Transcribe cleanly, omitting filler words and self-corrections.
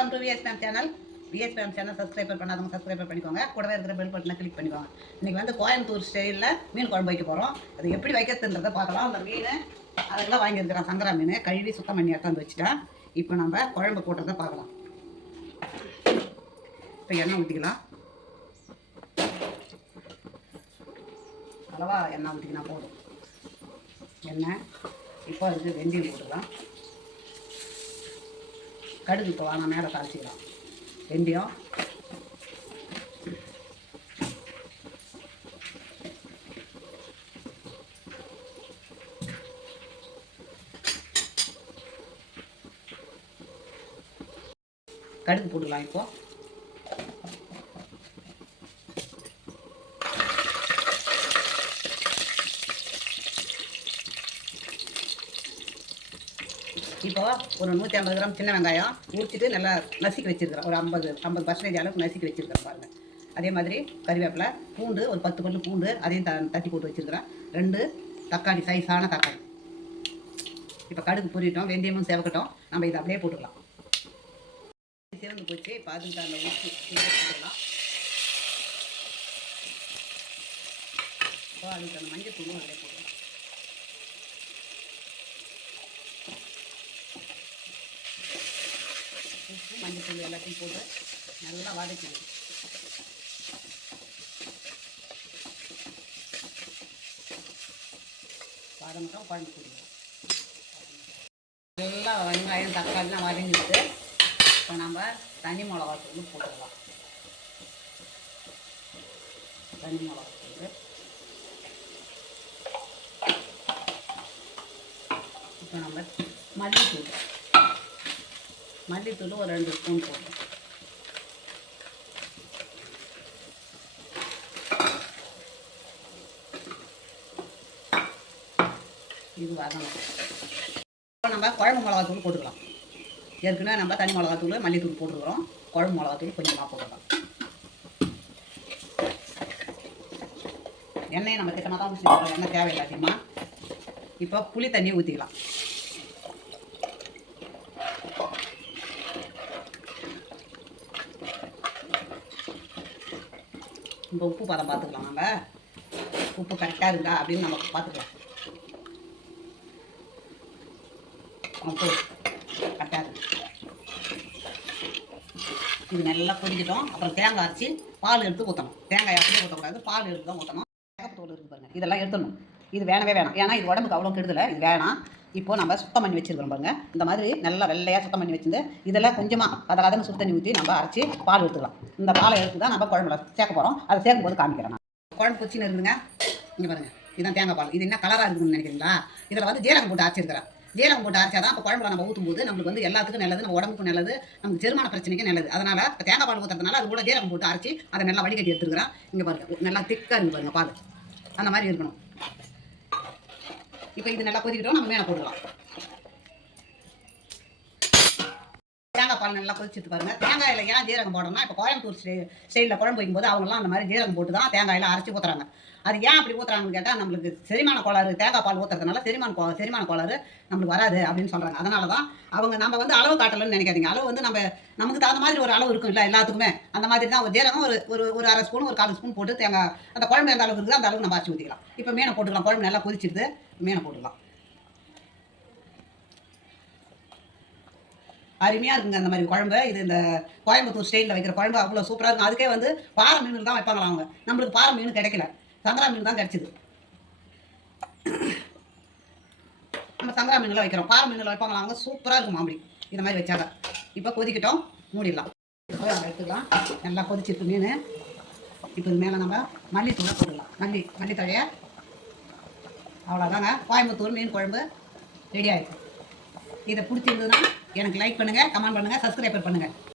Welcome to VSPM channel. VSPM channel subscriber பண்ணாதவங்க subscriber பண்ணிக்கோங்க. கூடவே இருக்கிற பெல் பட்டனை கிளிக் பண்ணிக்கோங்க. இன்றைக்கி வந்து கோயம்புத்தூர் ஸ்டைலில் மீன் குழம்பு வைக்க போகிறோம். அது எப்படி வைக்கிறதுன்றதை பார்க்கலாம். அந்த மீன் அதெல்லாம் வாங்கியிருக்கிறேன். சங்கரா மீன் கழுவி சுத்தம் பண்ணி எடுத்தாந்து வச்சுட்டேன். இப்போ நம்ம குழம்பு போட்டதை பார்க்கலாம். இப்போ எண்ணெய் ஊற்றிக்கலாம். அளவா எண்ணெய் ஊற்றிக்கினா போதும். எண்ணெய் இப்போ அதுக்கு வெந்தயம் போட்டுக்கலாம். கடுகு இப்போ வாங்க மேலே தாளிச்சிக்கலாம். வெந்தயம், கடுகு போட்டுக்கலாம். இப்போ இப்போ ஒரு 150 கிராம் சின்ன வெங்காயம் உரிச்சிட்டு நல்லா நசுக்கி வச்சுருக்கிறேன். ஒரு 50% அளவுக்கு நசுக்கி வச்சுருக்கிறேன் பாருங்கள். அதே மாதிரி கறிவேப்பிலை, பூண்டு ஒரு 10 பல்லு பூண்டு அதையும் தட்டி போட்டு வச்சுருக்கிறேன். 2 தக்காளி, சைஸான தக்காளி. இப்போ கடுகு பொரிட்டோம், வெந்தயமும் சேவக்கட்டும். நம்ம இதை அப்படியே போட்டுக்கலாம். சேவந்து போச்சு. இப்போ அதுக்கு அந்த ஊற்றி போட்டுக்கலாம். இப்போ அதுக்கு அந்த மஞ்சள் தூளும் அப்படியே போட்டுக்கலாம். உப்பு, மஞ்சள் தூள் எல்லாத்தையும் போட்டு நல்லா வதக்கிடுவோம். வதங்கட்டும், குழம்பு போடுவோம். நல்லா வெங்காயம் தக்காளிலாம் வதங்கிட்டு இப்போ நம்ம தனி மிளகாத்தூள் போட்டுக்கலாம். தனி மிளகாத்தூள் இப்போ நம்ம மல்லித்தூள் ஒரு 2 ஸ்பூன் போடுறோம். இது வதங்கணும். இப்போ நம்ம குழம்பு மிளகாத்தூள் போட்டுக்கலாம். ஏற்கனவே நம்ம தனி மிளகாத்தூள் மல்லித்தூள் போட்டுக்கிறோம். குழம்பு மிளகாத்தூள் கொஞ்சமாக போட்டுக்கலாம். எண்ணெயை நம்ம திட்டமாக தான் ஊற்றிக்கலாம். எண்ணெய் தேவையில்லை அதிகமாக. இப்போ புளி தண்ணி ஊற்றிக்கலாம். இப்போ உப்பு பதம் பார்த்துக்கலாம். நம்ம உப்பு கரெக்டாக இருக்கா அப்படின்னு நம்ம பார்த்துக்கலாம். உப்பு கரெக்டாக இருக்கு. இது நல்லா கொதிக்கிட்டோம். அப்புறம் தேங்காய் அரைச்சி பால் எடுத்து ஊற்றணும். தேங்காய் அப்படியே ஊற்றக்கூடாது, பால் எடுத்து தான் ஊற்றணும். தேங்காய் இருக்குது பாருங்கள், இதெல்லாம் எடுத்துடணும். இது வேணவே வேணாம். ஏன்னா இது உடம்புக்கு அவ்வளோ கெடுதலை. இது வேணாம். இப்போ நம்ம சுத்தம் பண்ணி வச்சுருக்கோம் பாருங்க. இந்த மாதிரி நல்லா வெள்ளையாக சுத்தம் பண்ணி வச்சுருந்து இதெல்லாம் கொஞ்சமாக அதன்னு சுடு தண்ணி ஊற்றி நம்ம அரைச்சி பால் எடுத்துக்கலாம். இந்த பாலை எடுத்து தான் நம்ம குழம்புல சேர்க்க போகிறோம். அதை சேர்க்கும் போது காமிக்கிறேன். நான் குழம்பு கொச்சின்னு இருக்குதுங்க. இங்கே பாருங்கள், இதுதான் தேங்காய் பால். இது என்ன கலராக இருக்குதுன்னு நினைக்கிறீங்களா? இதில் வந்து ஜீரகம் போட்டு அரைச்சிருக்கிறேன். ஜீரகம் போட்டு அரைச்சா தான் இப்போ குழம்புல நம்ம ஊற்றும் போது நம்மளுக்கு வந்து எல்லாத்துக்கும் நல்லது, நம்ம உடம்புக்கும் நல்லது, நமக்கு செரிமான பிரச்சனைக்கும் நல்லது. அதனால் இப்போ தேங்காய் பால் ஊற்றுறதுனால அது கூட ஜீரகம் போட்டு அரைச்சி அதை நல்லா வடிகட்டி எடுத்துருக்கிறேன். இங்கே பாருங்கள், நல்லா திக்காக இருக்குது பாருங்கள் பால். அந்த மாதிரி இருக்கணும். இப்போ இது நல்லா கொதிக்கிட்டோம். நம்ம மேலே போட்டுக்கலாம். தேங்காய் பால் நல்லா கொதிச்சுட்டு பாருங்கள். தேங்காயில் ஏன் ஜீரகம் போடணும்னா, இப்போ கோயம்புத்தூர் ஸ்டைலில் குழம்பு வைக்கும்போது அவங்களாம் அந்த மாதிரி ஜீரகம் போட்டு தான் தேங்காயில் அரைச்சி ஊற்றுறாங்க. அது ஏன் அப்படி ஊற்றுறாங்கன்னு கேட்டால், நம்மளுக்கு செரிமான கோளாறு தேங்காய் பால் ஊற்றுறதுனால செரிமான கோளாறு நம்மளுக்கு வராது அப்படின்னு சொல்கிறாங்க. அதனால தான் அவங்க நம்ம வந்து அளவு காட்டலன்னு நினைக்காதீங்க. அளவு வந்து நமக்கு தகுந்த மாதிரி ஒரு அளவு இருக்கும் இல்லை எல்லாத்துக்குமே. அந்த மாதிரி தான் ஒரு ஜீரகம் ஒரு அரை ஸ்பூன் ஒரு 1/4 ஸ்பூன் போட்டு தேங்காய் அந்த குழம்பு எந்த அளவுக்கு இருக்குது அந்த அளவுக்கு நம்ம அரைச்சி ஊற்றிக்கலாம். இப்போ மீனை போட்டுக்கலாம். குழம்பு நல்லா கொதிச்சிடுது. மீனை போட்டுக்கலாம். அருமையாக இருக்குங்க அந்த மாதிரி குழம்பு. இது இந்த கோயம்புத்தூர் ஸ்டைலில் வைக்கிற குழம்பு அவ்வளோ சூப்பராக இருக்கும். அதுக்கே வந்து பாறை மீன் தான் வைப்பாங்களாம் அவங்க. நம்மளுக்கு பாறை மீன் கிடைக்கல, சங்கரா மீன் தான் கிடச்சிது. நம்ம சங்கரா மீனில் வைக்கிறோம். பாறை மீனில் வைப்பாங்களாம் அவங்க. சூப்பராக இருக்கும் அப்படி இந்த மாதிரி வச்சாங்க. இப்போ கொதிக்கிட்டோம், மூடிடலாம். இப்போ நம்ம எடுத்துக்கலாம். நல்லா கொதிச்சிருக்கு மீன். இப்போ இது மேலே நம்ம மல்லித்தூளை போட்டுடலாம். மல்லித்தழையை அவ்வளோதாங்க. கோயம்புத்தூர் மீன் குழம்பு ரெடி ஆகிடும். இதை பிடிச்சிருந்ததுன்னா எனக்கு லைக் பண்ணுங்கள், கமெண்ட் பண்ணுங்கள், சப்ஸ்கிரைபர் பண்ணுங்கள்.